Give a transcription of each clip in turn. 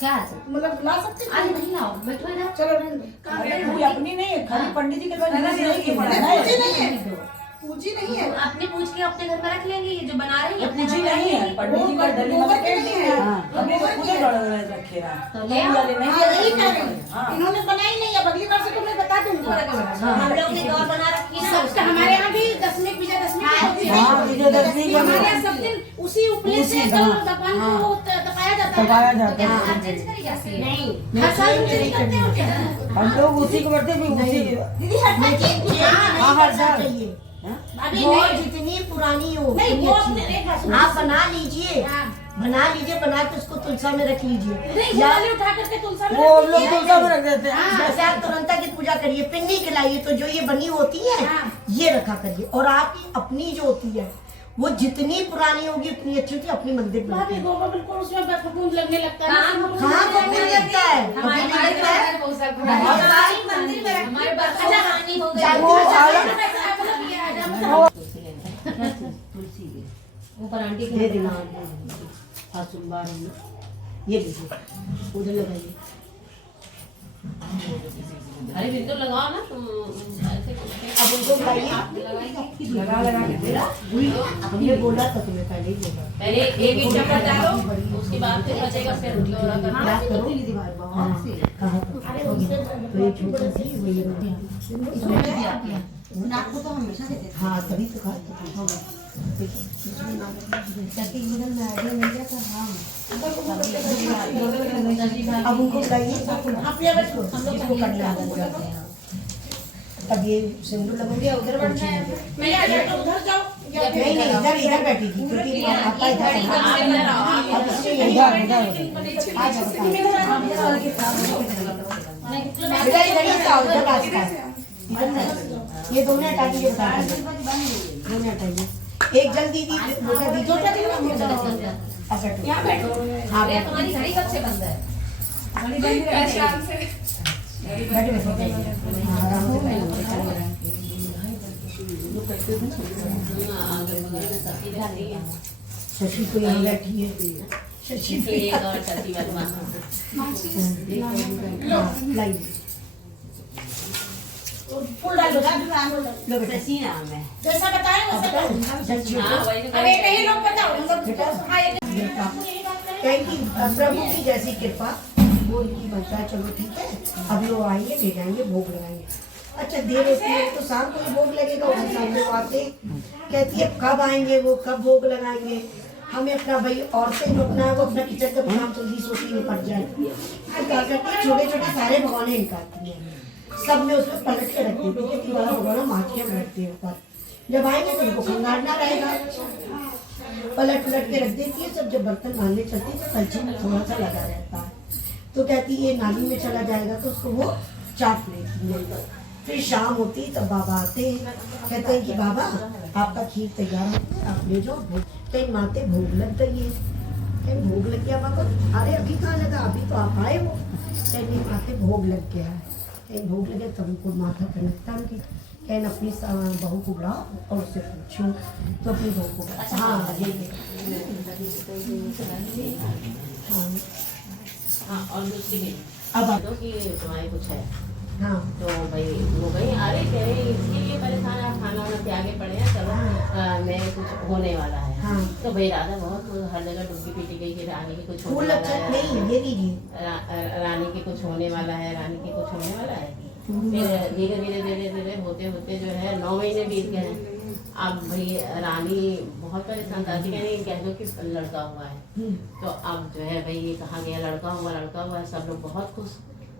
क्या मतलब ला सकते हैं? अरे नहीं लाओ, बैठो इधर। चलो रहने दो। अरे कोई अपनी नहीं है, खाली पंडित जी के पास नहीं, नहीं नहीं, पड़ा नहीं, पूजी नहीं है। है, पूजी नहीं है। अपने पूछ के अपने घर में रख लेंगे, ये जो बना रही है अपने पूजी घर में नहीं है, रखेंगी। पंडित जी का डली गोबर वाला की नहीं है। हाँ, हमने तो खुद ही बड़ा रखे रहा। तो ले आओ। वाले नहीं हाँ, यही कह रही हाँ। हूँ। इन्होंने बनाई नहीं है, अगली बार से तुम्हें बता दूंगी। हम लोग ने गौर बना रखी है ना। सबका हमारे यहाँ भी दसवीं विजयदशमी होती है। हाँ, विजयदशमी को हमारे यहाँ सब दिन उसी उपले से उसी, जब हाँ। भगवान को तपाया जाता है। तपाया जाता क्या है। आज चेंज करी जाती है? नहीं, हर साल चेंज करते हो क्या? हम लोग उसी को बढ़ते भी उसी दीदी हर साल चेंज हाँ, हर साल। अभी वो नहीं, जितनी पुरानी हो नहीं उतनी वो अच्छी अपने है। एक बार सुनो। आप बना लीजिए, हाँ। बना के उसको तुलसा में रख लीजिए। नहीं, या गुलाली उठा करके तुलसा में वो रख हम लोग दीजिए। तुलसा में रख देते हैं। जैसे आप तुरंता की पूजा करिए, पिन्नी खिलाइए, तो जो ये बनी होती है हाँ। ये रखा करिए। और आपकी अपनी जो होती है वो जितनी पुरानी होगी उतनी अच्छी होती है। अपनी मंदिर में भाभी गोबर बिल्कुल उसमें फफूंद लगने लगता है। कहाँ फफूंद लगता है? हमारे फफूंद पास लगता है? बहुत सारा बहुत सारी मंदिर में हमारे पास अच्छा, रानी हो गई। जागो, वो जागो। ऊपर आंटी के दे देना ये लीजिए, उधर लगाइए। अरे बिंदु लगाओ ना तुम ऐसे करके। अब उनको बुलाइए। लगा के दे। हमने बोला था तुम्हें पहले ही बोला। पहले एक चम्मच डालो, उसके बाद फिर बचेगा, फिर दौरा करना। क्या करो? कहाँ पर? तो ये छोटा सी वही नाक को तो हमेशा देते थे। हाँ तभी तो कहा अब उनको बुलाइए, इसको करना है। अब ये सिंदूर लगेंगे, उधर बैठना है। मैं आ जाता हूँ, उधर जाओ। नहीं नहीं, इधर बैठी थी क्योंकि आपका इधर है। अब इसमें यही आ जाओ, बेटा इधर ही आओ, इधर रास्ता है। इधर नहीं। ये दोनों हटा दीजिए, दोनों हटाइए। एक जल्दी दी बेटा दीजिए। अब बैठो। यहाँ बैठो। हाँ अरे बैठो। तुम्हारी घड़ी कब से बंद है? बैठो बैठो। हाँ, आराम से बैठो। शशि को यहाँ बैठी है। शशि एक और चाची वर्मा। लाइए। फूल डालो, डालो। लो बेटा। शशि नाम है। जैसा बताए वैसा करो। शशि हाँ, वही तो अब एक ही लोग बताओ, हम लोग हाँ, एक थैंक यू। प्रभु की जैसी कृपा वो इनकी बनता है। चलो ठीक है, अब लोग आएंगे, ले जाएंगे, भोग लगाएंगे। अच्छा देर होती है तो शाम को ही भोग लगेगा। उसी शाम लोग आते कहती है कब आएंगे वो, कब भोग लगाएंगे। हमें अपना भाई औरतें जो अपना वो अपना किचन का काम जल्दी सोची निपट जाए। छोटे छोटे सारे भगवाने निकालती हैं, सब में उसमें पलट के रखती है क्योंकि दीवार भगवाना माटियाँ रखती है ऊपर। जब आएंगे तो उनको खंगारना रहेगा, पलट पलट के रख देती है सब। जब बर्तन मारने चलती है तो कलछी में थोड़ा सा लगा रहता है, तो कहती है ये नाली में चला जाएगा, तो उसको वो चाट लेती है। फिर शाम होती तब बाबा आते हैं, कहते हैं कि बाबा आपका खीर तैयार है, आप ले जाओ। कहीं माते भोग लग गई है। कहीं भोग लग गया बाबा? अरे अभी कहाँ लगा, अभी तो आप आए हो। कहीं माते भोग लग गया है। कहीं भोग लगे तब उनको माथा कनकता उनकी। कहीं अपनी बहू को बुलाओ और उससे पूछो, तो अपनी बहू को हाँ ये हाँ, और दूसरी भी। अब आप तो कि तुम्हारे कुछ है हाँ तो भाई वो गई, अरे कहे इसके लिए परेशान है, खाना वाना त्यागे पड़े हैं, चलो मैं कुछ होने वाला है। हाँ। तो भाई राधा बहुत हर जगह डुबकी पीटी गई कि रानी की कुछ फूल होने वाला अच्छा है, नहीं, ये लीजिए। रानी की कुछ होने वाला है, रानी की कुछ होने वाला है। फिर धीरे धीरे धीरे धीरे होते होते जो है 9 महीने बीत गए हैं। अब भाई रानी बहुत परेशान था कि कहने कह दो कि लड़का हुआ है। तो अब जो है भाई ये कहा गया लड़का हुआ, सब लोग बहुत खुश।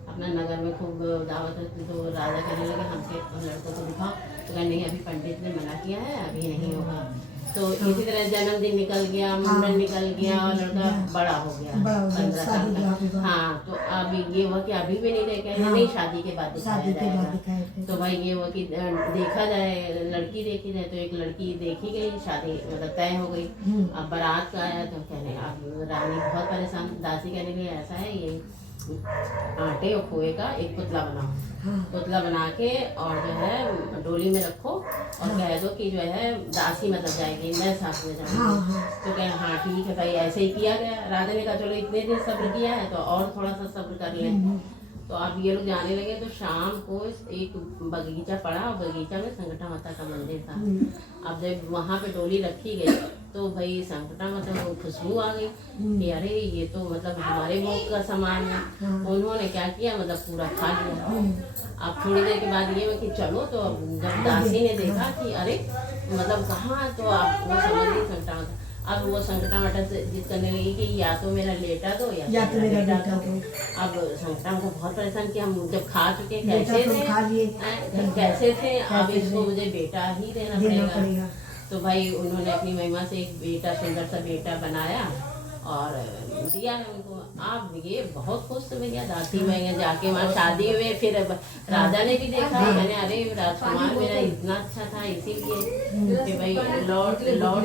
अपना नगर में खूब दावत होती, तो राजा कहने लगे हमसे लड़कों को दिखाओ। तो कहने नहीं, अभी पंडित ने मना किया है, अभी नहीं होगा। तो इसी तरह जन्मदिन निकल गया, मुंडन निकल गया और लड़का बड़ा हो गया, 15 साल का। हाँ, तो अब ये हुआ कि अभी भी नहीं देखे हैं, नहीं शादी के बाद दिखाया जाएगा। तो भाई ये हुआ कि देखा जाए, लड़की देखी जाए, तो एक लड़की देखी गई, शादी मतलब तय हो गई। अब बारात का आया तो कहने अब रानी बहुत परेशान, दासी कहने लगी ऐसा है ये आटे और खोए का एक पुतला बनाओ। हाँ पुतला बना के और जो है डोली में रखो और कह दो कि जो है दासी मतलब जाएगी, नए सास में हाँ जाएगी। हाँ तो कहें हाँ ठीक है भाई, ऐसे ही किया गया। राजा ने कहा चलो इतने दिन सब्र किया है तो और थोड़ा सा सब्र कर लें। तो अब ये लोग जाने लगे तो शाम को एक बगीचा पड़ा और बगीचा में संकटा माता का मंदिर था। अब जब वहाँ पे डोली रखी गई तो भाई संकटा माता को खुशबू आ गई कि अरे ये तो मतलब हमारे भोग का सामान है। उन्होंने क्या किया, मतलब पूरा खा लिया। अब थोड़ी देर के बाद ये हुआ कि चलो, तो अब जब दासी ने देखा कि अरे मतलब कहाँ, तो आप वो समझ गई संकटा माता। अब वो संकटा माता से जिद करने लगी कि या तो मेरा लेटा दो या तो मेरा बेटा दो। अब संकटा माता बहुत परेशान कि हम जब खा चुके बेटा कैसे तुम खा लिए, कैसे थे, अब कैसे इसको थे? मुझे बेटा ही देना देना पड़ेगा। पड़ेगा। तो भाई उन्होंने अपनी महिमा से एक बेटा, सुंदर सा बेटा बनाया और दिया है उनको। आप ये बहुत खुश थे भैया। दासी में जाके वहाँ शादी हुए, फिर राजा ने भी देखा, मैंने अरे राजकुमार मेरा इतना अच्छा था, इसीलिए कि भाई लौट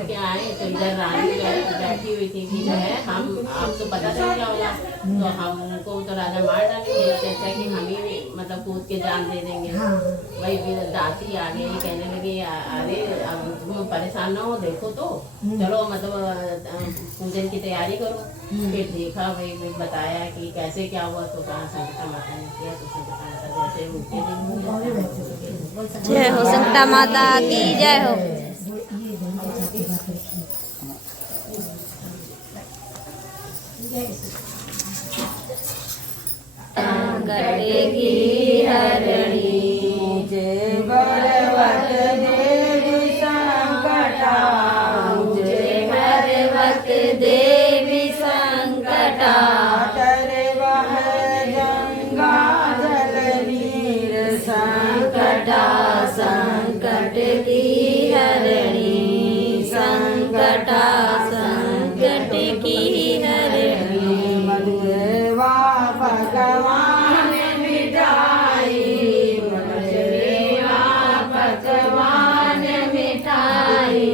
के आए तो इधर रानी जो है बैठी हुई थी कि जो है हम, आपको पता चल गया होगा तो हमको तो राजा मार डालेंगे, जैसा कि हम ही मतलब कूद के जान दे देंगे। हाँ भाई फिर दासी आ गई, कहने लगी अरे अब तुम परेशान ना हो, देखो तो चलो मतलब पूजन की तैयारी करो। फिर देखा भाई बताया कि कैसे क्या हुआ, तो कहा संकटा माता ने किया। तो संकटा माता जैसे उनके दिन हुए। जय हो संकटा माता की जय हो। ये दोनों के साथ बात रखी। कटेगी हरणी जय बलवत देवी संकटा, जय भरवत देवी संकटा। तरे वह गंगा जल नीर संकटा संकट की हरणी, संकटा संकट की हरणी। मधुरवा भगवान मिठाई, मधुरवा पकवान मिठाई,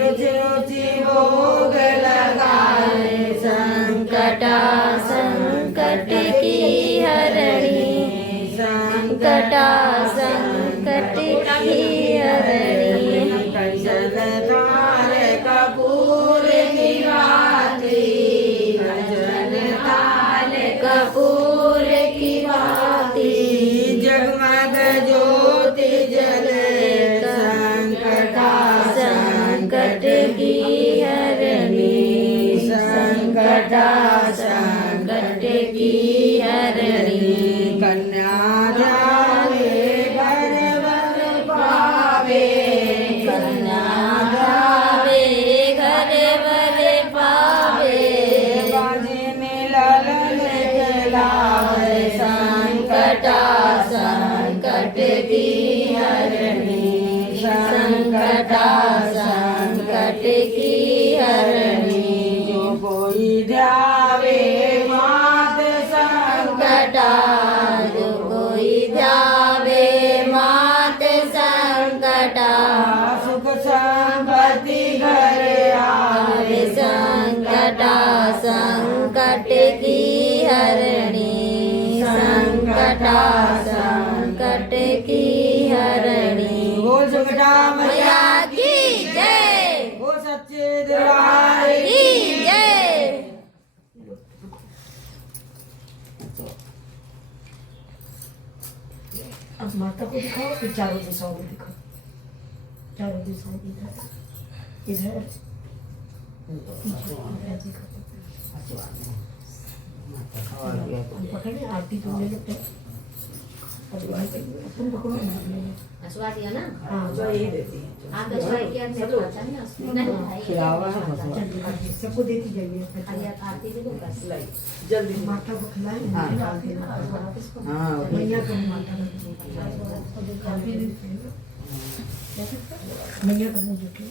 रुचि रुचि भोग लगाए। संकटा संकट की हरणी, संकटा संकट की हरणी। जलधार कपूर की भांति, जलधार कपूर की भांति, जगमग ज्योति जले। संकटा संकट की हरणी, संकटा संकट की हरणी। कन्या ध्यावे घर वर पावे, कन्या ध्यावे घर वर पावे, बाजिनी ललन खिलावे। संकटा संकट की हरणी, संकटा संकट की हरणी। जो कोई ध्यावे मात संकटा, जो कोई ध्यावे मात संकटा। सुख संपत्ति घर आवे। संकटा संकट की हरणी, संकटा संकट की हरणी। वो संकटा मैया मैया की जय, वो सच्चे दरबार की जय। अब माता को दिखाओ, फिर चारों दिशाओं में दिखाओ। चारों दिशाओं में इधर इधर दिखाओ। हम पकड़े आरती तुम ले लेते हैं। तुम पकड़ो मैं ले लेती हंसवा दिया ना, हूँ। हाँ आप हंसवाई किया नहीं खिलावा है जल्दी सबको देती जाइए। आरती दे दो बस। जल्दी माता को खिलाए डाल देना। हाँ मैया को माता को मैया को मुझे के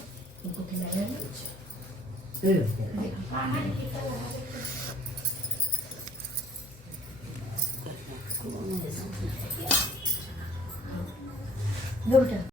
उनको खिलाया ना। बेटा